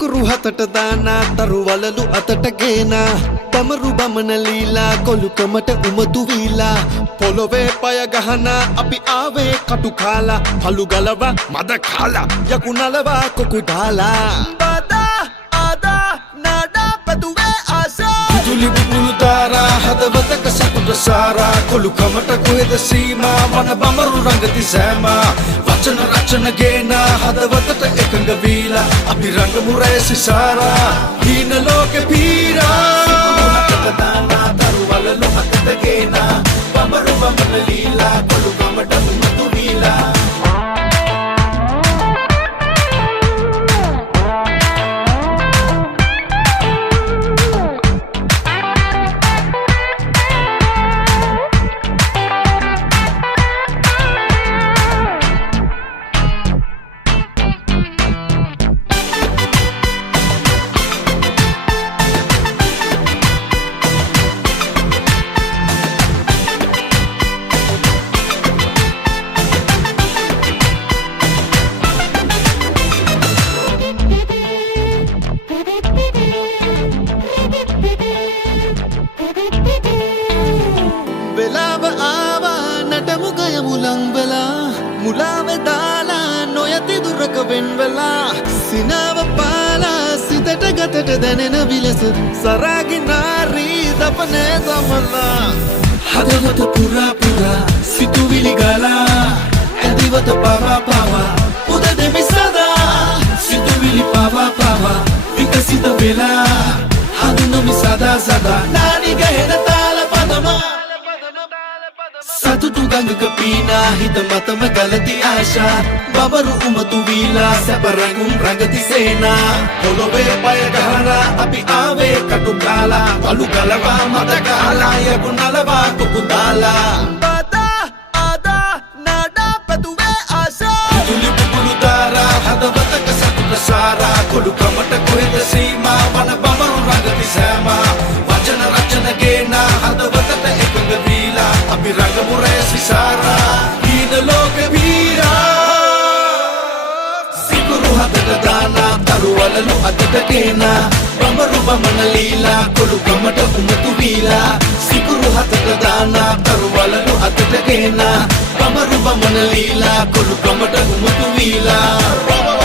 සිකුරු හතට දානා තරුවලලු අතට ගේනා බමරු බමන ලීලා කොළුකමට උමතු වීලා පොළොවේ පය ගහනා අපි ආවේ කටු කාලා පළු ගලවා මද කාලා යකුනලවා කොකු දාලා බදා ආදා නාඩා පදුවේ ආසා විදුලි බුබුලු තාරා හදවතක සතුට සාරා කොළුකමට කොහෙද සීමා වන බමරු රංගති සෑමා වචන රචන ගේනා හදවතට එකඟ වීලා අපි රංගමු රැසි සාරා හීන ලෝක පීරා දානා තරුවලලු අතට ගේනා බමරු බමන ලීලා කොළුකමට උමතු වීලා වෙලාව ආවා නටමු ගයමු ලංවෙලා මුලාවෙ දාලා නොයති දුරක වෙන්වෙලා සිනාව පාලා සිතට ගතට දැනෙන විලස සරාගි නාරී දපනේ දමලා හදවත පුරා පුරා සිතුවිලි ගලා ඇදිවත පවා පවා උද දෙමි සදා සිතුවිලි පවා පවා විකසිත වෙලා හඳුනමි සදා සදා නානි ගහෙන තාල පදමා සතුටු ගඟක පීනා හිත මතම ගලති ආශා බබරු උමතු වීලා සැපරඟුම් රඟති සේනා පොළොවේ පය ගහනා අපි ආවේ කටු කාලා පළු ගලවා මද කාලා යකුනලවා කොකු දාලා බදා ආදා නාඩා පදුවේ ආශා විදුලි බුබුලු තාරා හදවතක සතුට සාරා කොළුකමට කොහෙද සීමා වන බබරු රඟති සෑමා වචන රචන ගේනා හදවතට එකඟ වීලා අපි රංගමු රැසි සාරා හීන ලෝක පීරා සිකුරු හතට දානා තරුවලලු අතට ගේනා බමරු බමන ලීලා කොළුකමට උමතු වීලා සිකුරු හතට දානා තරුවලලු අතට ගේනා බමරු බමන ලීලා කොළුකමට උමතු වීලා